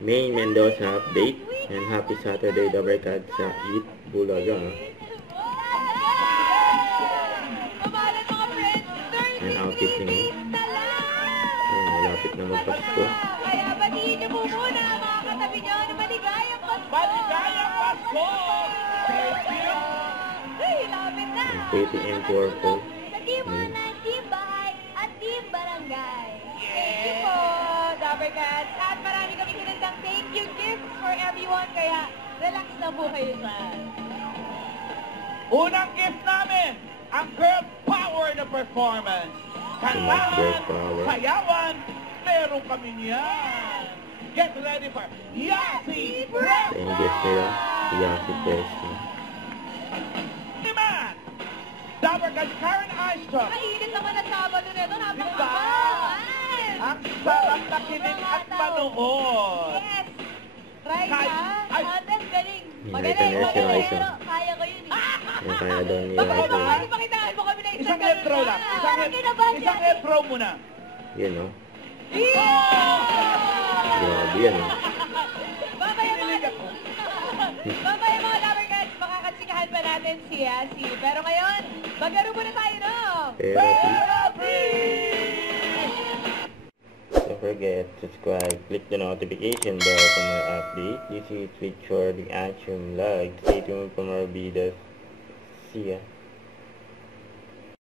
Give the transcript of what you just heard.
May Mendoza update. And happy Saturday, Dabarkad sa Eat Bulaga. And outfit niyo. Malapit na magpasko. Kaya batiin niyo po muna mga katabi niyo na maligayang Pasko! Maligayang Pasko! Thank you! Ay, lapit na! And KTM Purple. Sa team ng Team Bahay at Team Barangay. Thank you po, Dabarkads. At marami kami kinandang thank you gifts for everyone. Kaya relax na po kayo dyan. Unang gift namin, ang Girl Power na performance. Kantahan, Girl Power. sayawan, meron kami niyan. Get ready for Yasi Press! Ang guest nila, si Yasi Presley. Iman! Dabarkad Karen Aistro. Mainit naman ang Sabado nito. Diba? Napakabawal! Ang sarap na kinig at manood. Yes! Try ka. Ay. Contest, galing. Hinahita na si Raisa. Pero kaya ko yun eh. Yung kaya daw ni Baka Raisa. baka ipakitaan mo kami na Isang intro lang. Isang intro muna. Yan o. Yeah! Grabe yan o. Mamaya Kinilig mga... ako. Mamaya mga Dabarkads, makakatsikahan pa natin si Yasi. Pero ngayon, maglaro muna tayo, no? Pero Free! don't forget, subscribe, click the notification bell for more updates. You see Twitch for the action live. Stay tuned for more videos. See ya.